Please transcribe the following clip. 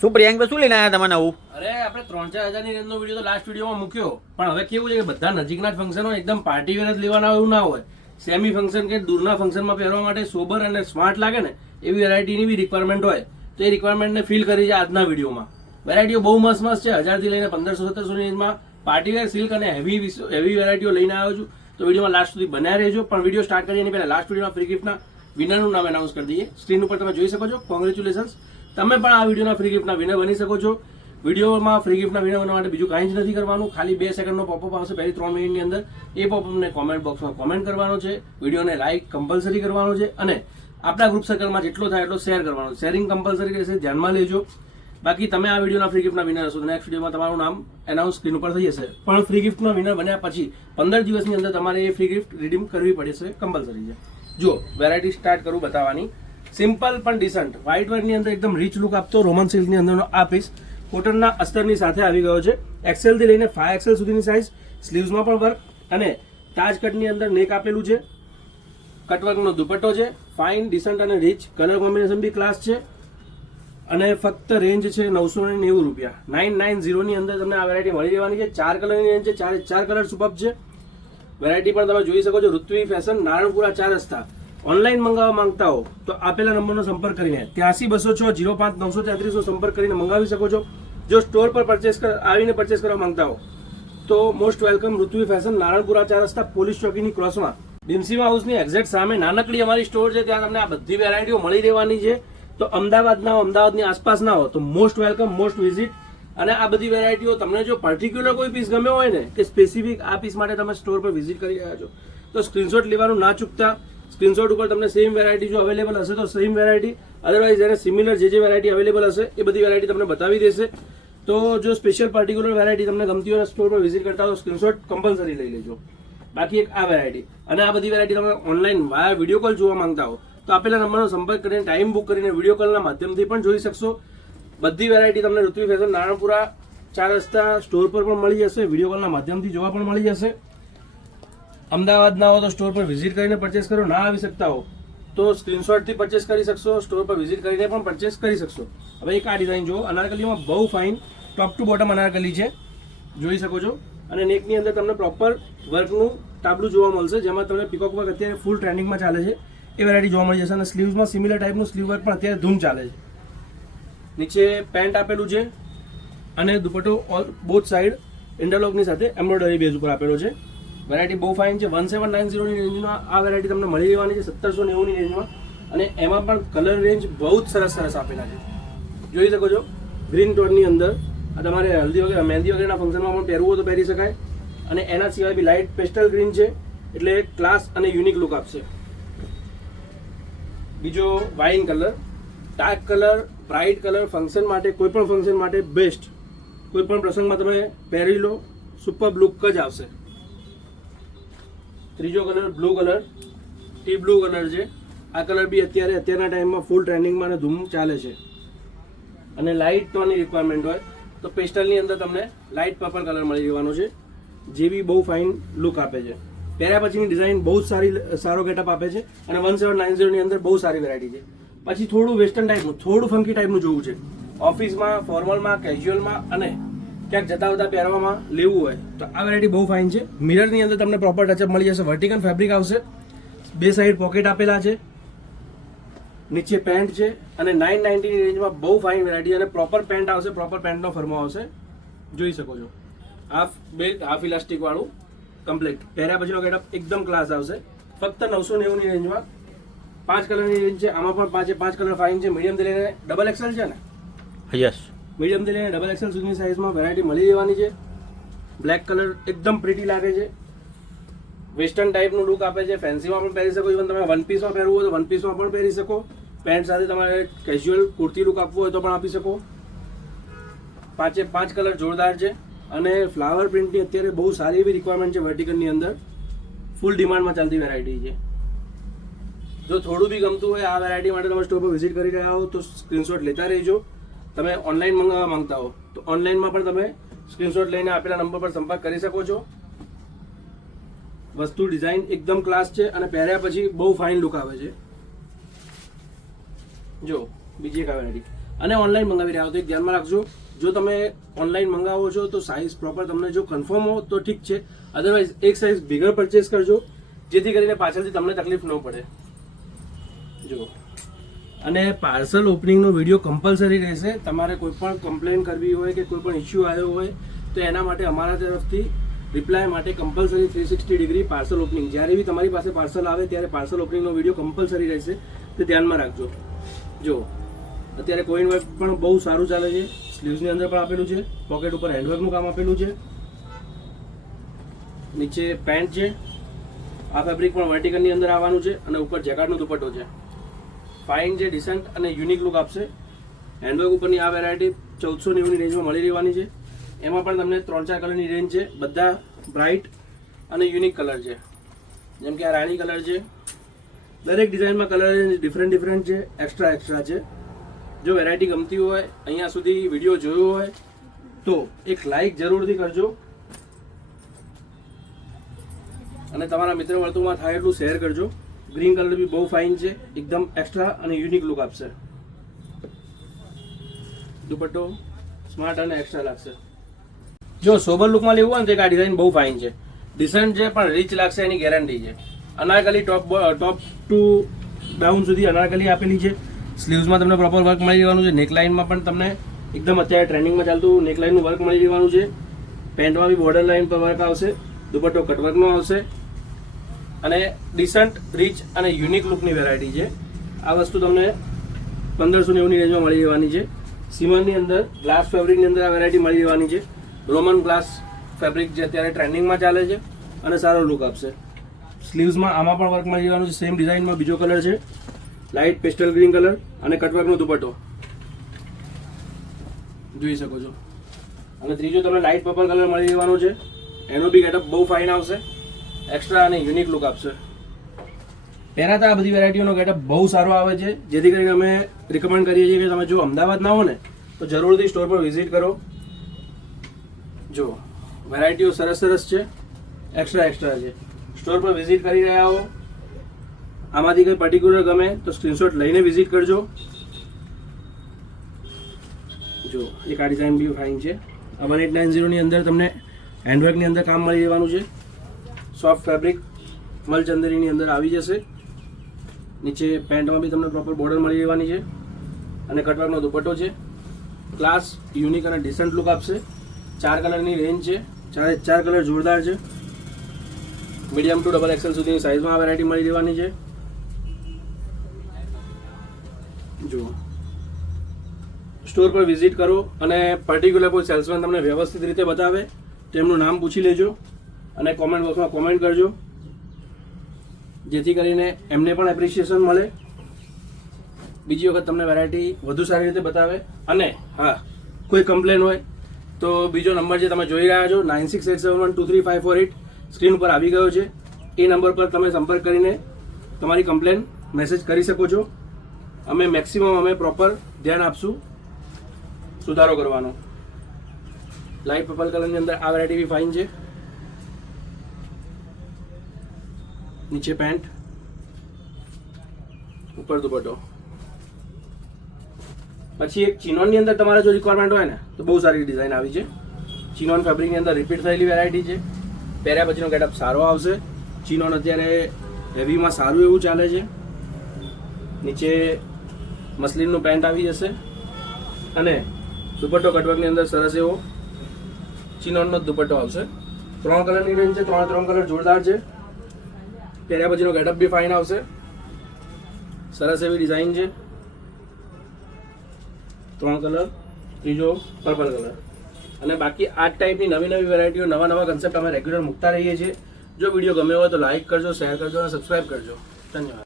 શું પ્રિયાંક શું લઈને આવ્યા તમે નવું? અરે આપણે 3-4 હજારની રેન્જનો વિડીયો તો લાસ્ટ વિડીયોમાં મૂક્યો, પણ હવે કેવું છે કે બધા નજીકના જ ફંક્શન હોય, એકદમ પાર્ટી વેર જ લેવાના હોય એવું ના હોય. સેમી ફંક્શન કે દૂરના ફંક્શનમાં પહેરવા માટે સોબર અને સ્માર્ટ લાગે ને એવી વેરાયટીની બી રિક્વાયરમેન્ટ હોય, તો એ રિક્વાયરમેન્ટને ફિલ કરી છે આજના વિડીયોમાં. વેરાયટીઓ બહુ મસ્ત મસ્ત છે. 1000 થી લઈને 1500-1700 રેન્જમાં પાર્ટી વેર સિલ્ક અને હેવી વેરાયટીઓ લઈને આવ્યો છું. તો વિડીયોમાં લાસ્ટ સુધી બન્યા રહેજો. પણ વિડીયો સ્ટાર્ટ કરીએ એની પહેલા લાસ્ટ વિડીયોમાં ફ્રી ગિફ્ટના વિનરનું નામ એનાઉન્સ કરી દઈએ. સ્ક્રીન ઉપર તમે જોઈ શકો છો. કોંગ્રેચ્યુલેશન્સ, તમે પણ આ વિડીયોના ફ્રી ગિફ્ટના વિનર બની શકો છો. વિડીયોમાં ફ્રી ગિફ્ટના વિનર બનવા માટે બીજું કાંઈ જ નથી કરવાનું. ખાલી 2 સેકન્ડનો પોપઅપ આવશે પહેલી 3 મિનિટની અંદર. એ પોપઅપને કોમેન્ટ બોક્સમાં કોમેન્ટ કરવાનો છે, વિડીયોને લાઇક કમ્પલસરી કરવાનો છે અને આપણા ગ્રુપ સર્કલમાં જેટલો થાય એટલો શેર કરવાનો છે. શેરિંગ કમ્પલસરી રહેશે, ધ્યાનમાં લેજો. બાકી તમે આ વિડીયોના ફ્રી ગિફ્ટના વિનર હશો તો નેક્સ્ટ વિડીયોમાં તમારું નામ એનાઉન્સ સ્ક્રીન ઉપર થઈ જશે. પણ ફ્રી ગિફ્ટના વિનર બન્યા પછી 15 દિવસની અંદર તમારે એ ફ્રી ગિફ્ટ રિડીમ કરવી પડશે, કમ્પલસરી છે. જો વેરાયટી સ્ટાર્ટ કરું બતાવવાની. સિમ્પલ પણ ડિસન્ટ વ્હાઇટ વર્કની અંદર એકદમ રીચ લુક આપતો રોમન સિલ્કની અંદરનો આ પીસ કોટનના અસ્તરની સાથે આવી ગયો છે. XL થી લઈને 5XL સુધીની સાઇઝ, સ્લીવ્સમાં પણ વર્ક અને તાજ કટની અંદર નેક આપેલું છે. કટવર્કનો દુપટ્ટો છે. ફાઇન ડિસન્ટ અને રીચ કલર કોમ્બિનેશન બી ક્લાસ છે અને ફક્ત રેન્જ છે 990 રૂપિયા. 990 ની અંદર તમને આ વેરાયટી મળી રહેવાની છે. 4 કલરની રેન્જ છે, 4 કલર સુપર છે. વેરાયટી પણ તમે જોઈ શકો છો. ઋત્વી ફેશન, નારણપુરા 4 રસ્તા. ઓનલાઈન મંગાવવા માંગતા હો તો આપેલા નંબરનો સંપર્ક કરીને 83-206-05-933 નો સંપર્ક કરીને મંગાવી શકો છો. જો સ્ટોર પર આવીને પરચેસ કરવા માંગતા હો તો most welcome. Rutvi fashion, Naranpura 4 રસ્તા, પોલીસ ચોકીની ક્રોસમાં ભીમસીમા હાઉસની એક્ઝેક્ટ સામે નાનકડી અમારી સ્ટોર છે. ત્યાં તમને આ બધી વેરાયટીઓ મળી રહેવાની છે. તો અમદાવાદના હો, અમદાવાદની આસપાસ ના હો તો મોસ્ટ વેલકમ, મોસ્ટ વિઝિટ. અને આ બધી વેરાયટીઓ તમને જો પર્ટિક્યુલર કોઈ પીસ ગમ્યો હોય ને કે સ્પેસિફિક આ પીસ માટે તમે સ્ટોર પર વિઝિટ કરી રહ્યા છો તો સ્ક્રીનશોટ લેવાનું ના ચૂકતા. સ્ક્રીનશોટ ઉપર તમને સેમ વેરાયટી જો અવેલેબલ હશે તો સેમ વેરાયટી, અદરવાઇઝ એને સિમિલર જે વેરાયટી અવેલેબલ હશે એ બધી વેરાયટી તમને બતાવી દેશે. તો જો સ્પેશિયલ પર્ટિક્યુલર વેરાયટી તમને ગમતી હોય સ્ટોર પર વિઝિટ કરતા હોય તો સ્ક્રીનશોટ કમ્પલસરી લઈ લેજો. બાકી એક આ વેરાયટી અને આ બધી વેરાયટી તમે ઓનલાઈન વાયા વિડીયો કોલ જોવા માંગતા હો તો આપેલા નંબરનો સંપર્ક કરીને ટાઈમ બુક કરીને વિડીયો કોલના માધ્યમથી પણ જોઈ શકશો. બધી વેરાયટી તમને ઋત્વી ફેશન, નારણપુરા 4 રસ્તા સ્ટોર પર પણ મળી જશે. વિડીયો કોલના માધ્યમથી જોવા પણ મળી જશે. અમદાવાદ ના હો તો સ્ટોર પર વિઝિટ કરીને પરચેસ કરો. ના આવી શકતા હો તો સ્ક્રીનશોટથી પરચેસ કરી શકશો. સ્ટોર પર વિઝિટ કરીને પણ પરચેસ કરી શકશો. હવે એક આ ડિઝાઇન જુઓ. અનારકલીમાં બહુ ફાઇન ટોપ ટુ બોટમ અનારકલી છે, જોઈ શકો છો. અને નેકની અંદર તમને પ્રોપર વર્કનું તાબલું જોવા મળશે, જેમાં તમને પીકોક વર્ક અત્યારે ફૂલ ટ્રેન્ડિંગમાં ચાલે છે એ વેરાયટી જોવા મળી જશે. અને સ્લીવ્સમાં સિમિલર ટાઈપનું સ્લીવ વર્ક પણ અત્યારે ધૂમ ચાલે છે. નીચે પેન્ટ આપેલું છે અને દુપટ્ટો બોથ સાઈડ ઇન્ટરલોકની સાથે એમ્બ્રોઇડરી બેઝ ઉપર આપેલો છે. વેરાયટી બહુ ફાઇન છે. 1790 ની રેન્જમાં આ વેરાયટી તમને મળી રહેવાની છે, 1790 ની રેન્જમાં. અને એમાં પણ કલર રેન્જ બહુ જ સરસ સરસ આપેલા છે, જોઈ શકો છો. ગ્રીન ટોનની અંદર આ તમારે હલ્દી વગેરે મહેંદી વગેરેના ફંક્શનમાં પણ પહેરવું હોય તો પહેરી શકાય. અને એના સિવાય બી લાઇટ પેસ્ટલ ગ્રીન છે એટલે ક્લાસ અને યુનિક લુક આપશે. બીજો wine colour, dark colour, bright colour function માટે, કોઈ પણ ફંક્શન માટે બેસ્ટ. કોઈ પણ પ્રસંગમાં તમે પહેરી લો, સુપર લુક જ આવશે. ત્રીજો colour blue colour, T blue colour છે. આ કલર બી અત્યારના ટાઈમમાં ફૂલ ટ્રેન્ડિંગમાં અને ધૂમ ચાલે છે. અને લાઇટ ટોનની રિક્વાયરમેન્ટ હોય તો પેસ્ટલની અંદર તમને લાઇટ પર્પલ કલર મળી રહેવાનો છે, જે બી બહુ ફાઇન લુક આપે છે. પહેર્યા પછીની ડિઝાઇન બહુ જ સારો ગેટઅપ આપે છે. અને 1790 ની અંદર બહુ સારી વેરાયટી છે. પછી થોડું વેસ્ટર્ન ટાઈપનું, થોડું ફંકી ટાઈપનું જોવું છે. ઓફિસમાં, ફોર્મલમાં, કેઝ્યુઅલમાં અને ક્યાંક જતા જતા પહેરવામાં લેવું હોય તો આ વેરાયટી બહુ ફાઇન છે. મિરરની અંદર તમને પ્રોપર ટચઅપ મળી જશે. વર્ટિકલ ફેબ્રિક આવશે, 2 સાઈડ પોકેટ આપેલા છે, નીચે પેન્ટ છે. અને 990 ની રેન્જમાં બહુ ફાઇન વેરાયટી અને પ્રોપર પેન્ટ આવશે, પ્રોપર પેન્ટનો ફરમો આવશે, જોઈ શકો છો. હાફ બેલ્ટ, હાફ ઇલાસ્ટિક વાળું કમ્પ્લીટ. પહેર્યા પછીનો ગેટઅપ એકદમ ક્લાસ આવશે. ફક્ત 990 ની રેન્જમાં 5 કલરની રેન્જ છે. આમાં પણ 5 કલર ફાઇન છે. મીડિયમથી લઈને ડબલ એક્સેલ છે ને? યસ, મીડિયમથી લઈને ડબલ એક્સેલ સુધીની સાઇઝમાં વેરાયટી મળી રહેવાની છે. બ્લેક કલર એકદમ પ્રીટી લાગે છે, વેસ્ટર્ન ટાઈપનું લુક આપે છે. ફેન્સીમાં પણ પહેરી શકો. ઇવન તમે વન પીસમાં પહેરવું હોય તો વન પીસમાં પણ પહેરી શકો. પેન્ટ સાથે તમારે કેઝ્યુઅલ કુર્તી લુક આપવું હોય તો પણ આપી શકો. 5 કલર જોરદાર છે. અને ફ્લાવર પ્રિન્ટની અત્યારે બહુ સારી એવી રિક્વાયરમેન્ટ છે. વર્ટિકલની અંદર ફૂલ ડિમાન્ડમાં ચાલતી વેરાયટી છે. જો થોડું બી ગમતું હોય આ વેરાયટી માટે તમે સ્ટોર પર વિઝિટ કરી રહ્યા હો તો સ્ક્રીનશોટ લેતા રહેજો. તમે ઓનલાઈન મંગાવવા માંગતા હો તો ઓનલાઈનમાં પણ તમે સ્ક્રીનશોટ લઈને આપેલા નંબર પર સંપર્ક કરી શકો છો. વસ્તુ ડિઝાઇન એકદમ ક્લાસ છે અને પહેર્યા પછી બહુ ફાઇન લુક આવે છે. જો બીજી એક વેરાયટી અને ઓનલાઈન મંગાવી રહ્યા હો તો એક ધ્યાનમાં રાખજો, જો તમે ઓનલાઈન મંગાવો છો તો સાઇઝ પ્રોપર તમને જો કન્ફર્મ હો તો ઠીક છે, અધરવાઇઝ એક સાઇઝ બિગર પરચેસ કરજો, જેથી કરીને પાછળથી તમને તકલીફ ન પડે. જુઓ, અને પાર્સલ ઓપનિંગનો વિડીયો કમ્પલસરી રહેશે. તમારે કોઈ પણ કમ્પ્લેન કરવી હોય કે કોઈ પણ ઇસ્યુ આવ્યો હોય તો એના માટે અમારા તરફથી રિપ્લાય માટે કમ્પલસરી 360 ડિગ્રી પાર્સલ ઓપનિંગ, જ્યારે બી તમારી પાસે પાર્સલ આવે ત્યારે પાર્સલ ઓપનિંગનો વિડીયો કમ્પલસરી રહેશે, તે ધ્યાનમાં રાખજો. જો અત્યારે કોઈન વર્ક પણ બહુ સારું ચાલે છે, સ્લીવ્સની અંદર પણ આપેલું છે, પોકેટ ઉપર હેન્ડવર્કનું કામ આપેલું છે, નીચે પેન્ટ છે, આ ફેબ્રિક પણ વર્ટિકલની અંદર આવવાનું છે, અને ઉપર જેકેટનો દુપટ્ટો છે. ફાઇન છે, ડિસન્ટ અને યુનિક લુક આપશે. હેન્ડવર્ક ઉપરની આ વેરાયટી 1490ની રેન્જમાં મળી રહેવાની છે. એમાં પણ તમને 3-4 કલરની રેન્જ છે, બધા બ્રાઇટ અને યુનિક કલર છે, જેમ કે આ રાણી કલર છે. દરેક ડિઝાઇનમાં કલર ડિફરન્ટ છે, એક્સ્ટ્રા છે. જો વેરાયટી ગમતી હોય, અહીંયા સુધી વિડીયો જોયો હોય તો એક લાઈક જરૂરથી કરજો, અને તમારા મિત્ર વર્તુળમાં થાય એટલું શેર કરજો. ગ્રીન કલર બી બહુ ફાઇન છે, એકદમ એક્સ્ટ્રા અને યુનિક લુક આપશે. દુપટ્ટો સ્માર્ટ અને એક્સ્ટ્રા લાગશે. જો સોબર લુકમાં લેવું હોય ને તો એક આ ડિઝાઇન બહુ ફાઇન છે, ડિસન્ટ છે પણ રીચ લાગશે, એની ગેરંટી છે. અનારકલી ટોપ ટુ ડાઉન સુધી અનારકલી આપેલી છે. સ્લીવ્સમાં તમને પ્રોપર વર્ક મળી રહેવાનું છે. નેકલાઇનમાં પણ તમને એકદમ અત્યારે ટ્રેન્ડિંગમાં ચાલતું નેકલાઇનનું વર્ક મળી રહેવાનું છે. પેન્ટમાં બી બોર્ડર લાઇન પર વર્ક આવશે. દુપટ્ટો કટવર્કનો આવશે, અને ડિસન્ટ રીચ અને યુનિક લુકની વેરાયટી છે. આ વસ્તુ તમને 1590ની રેન્જમાં મળી રહેવાની છે. સિમરની અંદર ગ્લાસ ફેબ્રિકની અંદર આ વેરાયટી મળી રહેવાની છે. રોમન ગ્લાસ ફેબ્રિક જે અત્યારે ટ્રેન્ડિંગમાં ચાલે છે, અને સારો લુક આપશે. સ્લીવ્સમાં આમાં પણ વર્ક મળી રહેવાનું છે. સેમ ડિઝાઇનમાં બીજો કલર છે, લાઇટ પેસ્ટલ ગ્રીન કલર, અને કટવર્કનો દુપટ્ટો જોઈ શકો છો. અને ત્રીજો તમને લાઇટ પર્પલ કલર મળી રહેવાનો છે. એનો બી ગેટઅપ બહુ ફાઇન આવશે, એક્સ્ટ્રા અને યુનિક લુક આપશે. પહેલાં આ બધી વેરાયટીઓનો ગેટઅપ બહુ સારો આવે છે, જેથી કરીને અમે રિકમેન્ડ કરીએ છીએ કે તમે જો અમદાવાદ ના હો ને તો જરૂરથી સ્ટોર પર વિઝિટ કરો. જો વેરાયટીઓ સરસ છે, એક્સ્ટ્રા છે. સ્ટોર પર વિઝિટ કરી રહ્યા હો, આમાંથી કંઈ પર્ટિક્યુલર ગમે તો સ્ક્રીનશોટ લઈને વિઝિટ કરજો. જો એક આ ડિઝાઇન બી ફાઇન છે. 1890ની અંદર તમને હેન્ડવર્કની અંદર કામ મળી રહેવાનું છે. સોફ્ટ ફેબ્રિક મલચંદરીની અંદર આવી જશે. નીચે પેન્ટમાં બી તમને પ્રોપર બોર્ડર મળી રહેવાની છે, અને કટવર્કનો દુપટ્ટો છે. ક્લાસ, યુનિક અને ડિસન્ટ લુક આપશે. 4 કલરની રેન્જ છે, 4 કલર જોરદાર છે. મીડિયમ ટુ XXL સુધીની સાઇઝમાં આ વેરાયટી મળી રહેવાની છે. જુઓ, સ્ટોર પર વિઝિટ કરો, અને પર્ટિક્યુલર કોઈ સેલ્સમેન તમને વ્યવસ્થિત રીતે બતાવે તેમનું નામ પૂછી લેજો, અને કોમેન્ટ બોક્સમાં કોમેન્ટ કરજો, જેથી કરીને એમને પણ એપ્રિશિએશન મળે, બીજી વખત તમને વેરાયટી વધુ સારી રીતે બતાવે. અને હા, કોઈ કમ્પ્લેન હોય તો બીજો નંબર જે તમે જોઈ રહ્યા છો 9687123548 સ્ક્રીન ઉપર આવી ગયો છે. એ નંબર પર તમે સંપર્ક કરીને તમારી કમ્પ્લેન મેસેજ કરી શકો છો. અમે મેક્સિમમ પ્રોપર ધ્યાન આપશું સુધારો કરવાનો. લાઇટ પર્પલ કલરની અંદર આ વેરાયટી બી ફાઇન છે. નીચે પેન્ટ, ઉપર દુપટ્ટો. પછી એક ચિનોનની અંદર તમારે જો રિક્વાયરમેન્ટ હોય ને તો બહુ સારી ડિઝાઇન આવી છે. ચિનોન ફેબ્રિકની અંદર રિપીટ થયેલી વેરાયટી છે. પહેર્યા પછીનો ગેટઅપ સારો આવશે. ચિનોન અત્યારે હેવીમાં સારું એવું ચાલે છે. નીચે મસલિનનું પેન્ટ આવી જશે, અને દુપટ્ટો કટવર્કની અંદર સરસ એવો ચિનોનનો દુપટ્ટો આવશે. 3 કલરની રેન્જ છે, 3 કલર જોરદાર છે. પહેર્યા પછીનો ગેટઅપ બી ફાઇન આવશે. સરસ એવી ડિઝાઇન છે. 3 કલર, ત્રીજો પર્પલ કલર. અને બાકી આ ટાઈપની નવી વેરાયટીઓ, નવા કન્સેપ્ટ અમે રેગ્યુલર મૂકતા રહીએ છીએ. જો વિડીયો ગમ્યો હોય તો લાઇક કરજો, શેર કરજો અને સબસ્ક્રાઈબ કરજો. ધન્યવાદ.